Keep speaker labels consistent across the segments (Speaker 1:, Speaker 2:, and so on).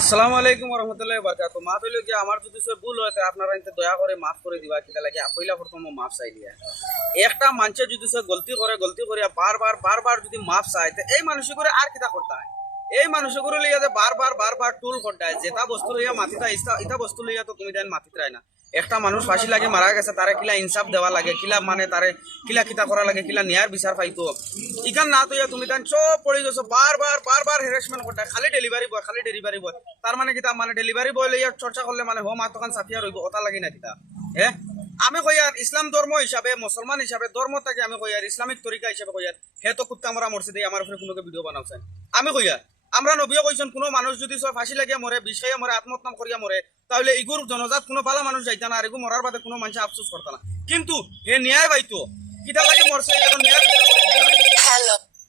Speaker 1: আসসালামু আলাইকুম রহমতুল্লাহ মাফ হইল আমার যদি ভুল হয় আপনারা দয়া করে মাফ করে দিবা, কিতা লাগে আপইলা প্রথম মাফ চাই দিয়া। একটা মানুষে যদি সে গলতি করে গলতি করে বারবার বারবার যদি মাফ চায়, তো এই মানুষ করে আর কিতা করতে হয়? এই মানুষগুলো লইয়া বারবার বারবার টুল করতে যেটা বস্তু লইয়া মাটিটা ইটা বস্তু লইয়া তো তুমি দেন মাটিতে রায় না। একটা মানুষ ফাঁসি লাগে, মারা গেছে, তারে কিলা ইনসাফ দেওয়া লাগে, কিলা মানে তারে কিলা কিতা করা লাগে, কিলা নিয়ার বিচার পাইতো। ইখান না তো ইয়া তুমি দেন চব পড়ে গেছো বারবার বারবার হ্যারাসমেন্ট করতে। খালি ডেলিভারি বয় খালি ডেলিভারি বয় তার মানে কিতা মানে ডেলিভারি বয় লইয়া চর্চা করলে মানে হো মা তখন সাফিয়া রইব ওটা লাগি না কিতা। হ্যাঁ আমি কই আর ইসলাম ধর্ম হিসাবে মুসলমান হিসাবে ধর্ম থেকে আমি কই আর ইসলামিক তরিকা হিসাবে কই আর হে তো কুত্তা মরা মরছে দিয়ে আমার উপরে কোনোকে ভিডিও বানাওছেন আমি কই আর আমরা নবীও কইছেন কোনো মানুষ যদি সব ফাঁসি লাগিয়া মরে বিষ খাইয়া মরে আত্মহত্যা করিয়া মরে তাহলে ইগুর জনজাত কোনো ভালো মানুষ যাইতা না আর এগু মরার বাদে কোনো মানুষ আফসোস করতা না। কিন্তু হে ন্যায় পাইতো কিতা লাগে মরছে।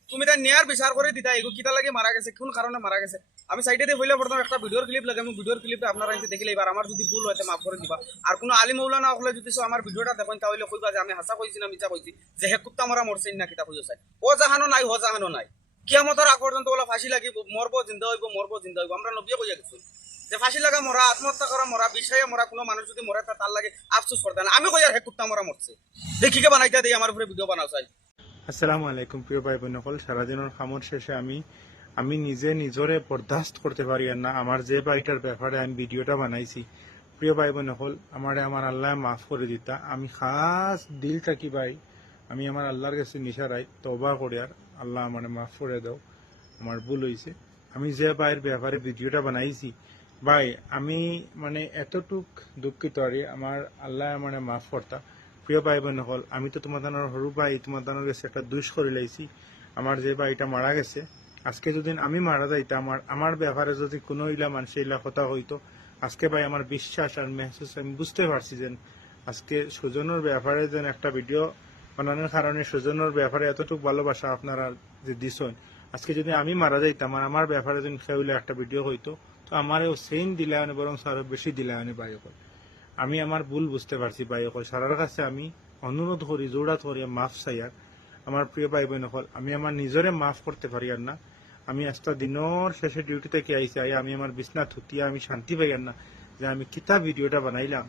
Speaker 1: তুমি তার ন্যায়ের বিচার করে দিতা এগু কিতা লাগে মারা গেছে কোন কারণে মারা গেছে? আমি সাইডে দিয়ে হইলে প্রথম একটা ভিডিওর ক্লিপ লাগে আমি ভিডিওর ক্লিপটা আপনারা এতে দেখিলে এবার আমার যদি ভুল হয়তো মাফ করে দিবা। আর কোনো আলি মৌলানা হলে যদি আমার ভিডিওটা দেখেন তাহলে কইবা যে আমি হাসা কইছি না মিছা কইছি যে হে কুত্তা মরা মরছে না কিতা কইছে। ও জাহানো নাই ও জাহানো নাই। কিয়ামতর আগ পর্যন্ত ওলা ফাঁসি লাগিব, মরব, জিন্দা হইব, মরব, জিন্দা হইব। আমরা নবিয়ে কইয়া গেছি। যে ফাঁসি লাগা মরা, আত্মহত্যা করা মরা, বিষয়ে মরা, কোনো মানুষ যদি মরে তার লাগে আফসোস করতে না। আমি কই আর হে কুত্তা মরা মরছে? দেখিকে বানাইতে দেই, আমার উপরে ভিডিও বানাও চাই।
Speaker 2: আসসালামু আলাইকুম, প্রিয় ভাই বোনসকল সারাদিনের খামর শেষে আমি আমি নিজে নিজরে বরদাস্ত করতে পারি না। আমার যে বাড়িটার ব্যাপারে আমি ভিডিওটা বানাইছি। প্রিয় ভাই বোনসকল আমারে আমার আল্লাহ মাফ করে দিতা। আমি খাস দিল থাকি ভাই। আমি আমার আল্লাহর কাছে নিশারাই তবা করে আর আল্লাহ আমার মাফ করে দাও, আমার ভুল হয়েছে আমি যে ভাইয়ের ব্যাপারে ভিডিওটা বানাইছি, ভাই, আমি মানে এতটুক দুঃখিত আরে আমার আল্লাহ মানে মাফ করতা। প্রিয় ভাই বোন হল আমি তো তোমার দানোর সরু ভাই, তোমার দানোর কাছে একটা দুষ করে লাইছি। আমার যে ভাইটা মারা গেছে, আজকে যদি আমি মারা যাইতা, আমার আমার ব্যাপারে যদি কোনো ইলা মানুষ ইলা কথা হইতো, আজকে ভাই আমার বিশ্বাস আর মেহসুস আমি বুঝতে পারছি যে আজকে সুজনের ব্যাপারে যেন একটা ভিডিও বানানোর কারণে সুজনের ব্যাপারে এতটুকু ভালোবাসা আপনারা যে দিছেন, আজকে যদি আমি মারা যাইতাম আর আমার ব্যাপারে যদি খেউলে একটা ভিডিও হইতো, তো আমারও সেম দিলায়নে বরং আরও বেশি দিলায়নে বাইকল আমি আমার ভুল বুঝতে পারছি বাইকল সারার কাছে আমি অনুরোধ করি জোড়াত করি মাফ চাইয়ার আমার প্রিয় ভাই বোন হল আমি আমার নিজরে মাফ করতে পারি আর না। আমি আজটা দিনের শেষে ডিউটি থেকে আইসি আই, আমি আমার বিছনা থুতিয়া আমি শান্তি পাই আর না যে আমি কিতা ভিডিওটা বানাইলাম।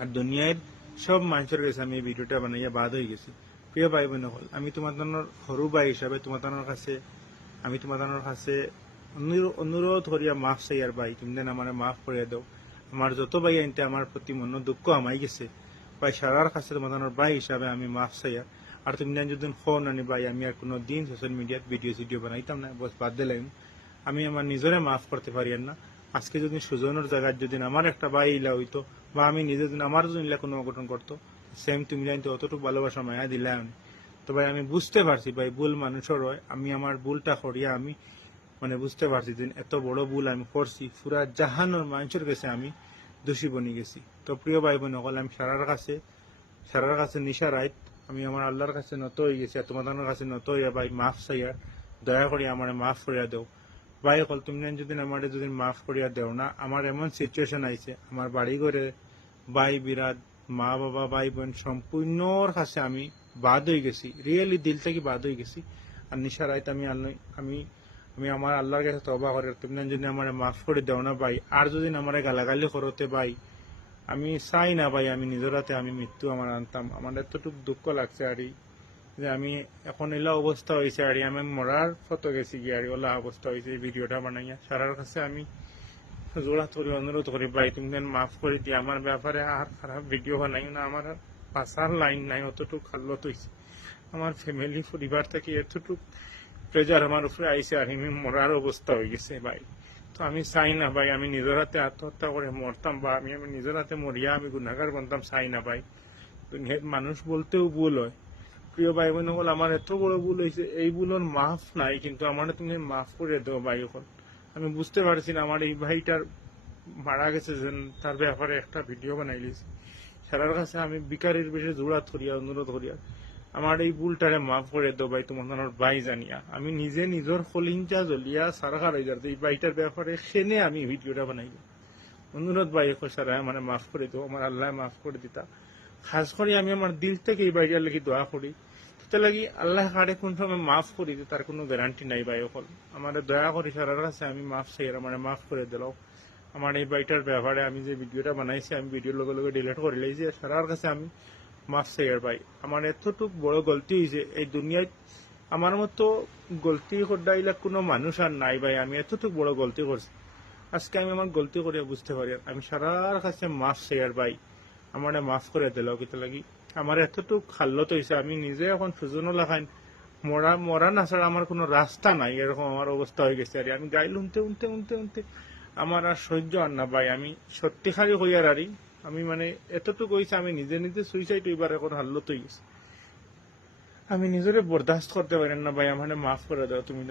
Speaker 2: আর দুনিয়ার সব মানুষের কাছে আমি এই ভিডিওটা বানাইয়া বাদ হয়ে গেছি। প্রিয় ভাই বোন হল, আমি তোমার সরু ভাই হিসাবে তোমার কাছে, আমি তোমার কাছে অনুরো- অনুরোধ করিয়া মাফ চাইয়ার ভাই, তুমি দেন আমার মাফ করিয়া দাও। আমার যত ভাই আনতে, আমার প্রতি মন দুঃখ আমাই গেছে। ভাই, সারার কাছে তোমার ভাই হিসাবে আমি মাফ চাইয়া আর তুমি দেন যদি ফোন আনি ভাই, আমি আর কোনো দিন সোশ্যাল মিডিয়াত ভিডিও সিডিও বানাইতাম না, বস বাদ দিলাম। আমি আমার নিজরে মাফ করতে পারি না। আজকে যদি সুজনের জায়গায় যদি আমার একটা ভাই ইলা হইতো, বা আমি নিজে যদি আমার যদি ইলা কোনো অঘটন করতো সেম তুমি জানতে অতটুকু ভালোবাসা মায়া দিলাম তো ভাই, আমি বুঝতে পারছি ভাই, ভুল মানুষের হয়। আমি আমার ভুলটা করিয়া আমি মানে বুঝতে পারছি যে এত বড় ভুল আমি করছি। পুরা জাহানোর মানুষের কাছে আমি দোষী বনি গেছি। তো প্রিয় ভাই বোন সকল, আমি সারার কাছে সারার কাছে নিশা রাইত। আমি আমার আল্লাহর কাছে নত হয়ে গেছি তোমাদের কাছে নত হইয়া ভাই, মাফ চাইয়া, দয়া করে আমার মাফ করিয়া দেও। ভাই সকল তুমি যদি আমার যদি মাফ করিয়া দেও না, আমার এমন সিচুয়েশন আইছে, আমার বাড়ি ঘরে ভাই বিরাট, মা বাবা, ভাই বোন সম্পূর্ণর কাছে আমি বাদ হয়ে গেছি। রিয়েলি দিল থেকে বাদ হয়ে গেছি। আর নিশা রাইত আমি আমি আমি আমার আল্লাহর কাছে তবা করে তুমি যদি আমার মাফ করে দেও না ভাই, আর যদি আমার গালাগালি করতে ভাই, আমি চাই না ভাই, আমি নিজের হাতে আমি মৃত্যু আমার আনতাম। আমার এতটুকু দুঃখ লাগছে আর যে আমি এখন এলা অবস্থা হয়েছে আর আমি মরার ফটো গেছি গিয়ে, আর ওলা অবস্থা হয়েছে ভিডিওটা বানাইয়া। সারার কাছে আমি জোড়া ধরে, অনুরোধ করি, ভাই, তুমি যেন মাফ করে দিয়ে আমার ব্যাপারে আর খারাপ ভিডিও বানাই না, আমার পাশার লাইন নাই, অতটুকু খাল্লত হয়েছে আমার ফ্যামিলি পরিবার থেকে এতটুকু প্রেজার আমার উপরে আইসে আর আমি মরার অবস্থা হয়ে গেছে, ভাই। তো আমি চাই না, ভাই, আমি নিজের হাতে আত্মহত্যা করে মরতাম, বা আমি আমি নিজের হাতে মরিয়া আমি গুণাগার বনতাম, চাই না, ভাই। মানুষ বলতেও ভুল হয়। প্রিয় ভাই সকল আমার এত বড় ভুল হয়েছে, এই ভুলের মাফ নাই, কিন্তু আমার তুমি মাফ করে দেও ভাই সকল আমি বুঝতে পারছি না, আমার এই ভাইটার মারা গেছে যেন তার ব্যাপারে একটা ভিডিও বানাইলিছি সারার কাছে আমি বিকারের বেশি জোড়াত করিয়া, অনুরোধ করিয়া, আমার এই ভুলটারে মাফ করে দাও ভাই, তোমার ভাই জানিয়া। আমি নিজে নিজের হলিঞ্চা জ্বলিয়া সারা হয়ে যাতে এই ভাইটার ব্যাপারে সেনে আমি ভিডিওটা বানাই অনুরোধ ভাই সারা মানে মাফ করে দাও, আমার আল্লাহ মাফ করে দিতা। খাস করে আমি আমার দিল থেকে এই ভাইটার লেগে দোয়া করি। লাগি আল্লাহ কারে কোন সময় মাফ করি তার কোনো গ্যারান্টি নাই ভাই অকল। আমার দয়া করি সারার কাছে আমি মাফ চাই আমার মাফ করে দিলাও। আমার এই বাইটার ব্যাপারে আমি যে ভিডিওটা বানাইছি, আমি ভিডিওর লগে লগে ডিলিট করে লাইছি সারার কাছে আমি মাফ চাই, আর ভাই। আমার এতটুক বড় গলতি হয়েছে এই দুনিয়ায় আমার মতো গলতি করাইলে কোনো মানুষ আর নাই ভাই। আমি এতটুক বড় গলতি করছি। আজকে আমি আমার গলতি করে বুঝতে পারি আমি সারার কাছে মাফ চাই, আর ভাই। আমার মাফ করে দিল কিতা লাগি। আমার এতটুক খাল্লত হয়েছে আমি নিজে এখন সুজনও লাগাই মরা মরা না ছাড়া আমার কোনো রাস্তা নাই এরকম আমার অবস্থা হয়ে গেছে। আর আমি গাইল উনতে উনতে উনতে উনতে আমার আর সহ্য আর না ভাই আমি সত্যি খালি হইয়ার আরি আমি মানে এতটুকু হয়েছে আমি নিজে নিজে সুইসাইড হইবার এখন হাল্লত হয়ে গেছে। আমি নিজেরে বরদাস্ত করতে পারেন না ভাই আমার মাফ করে দাও, তুমি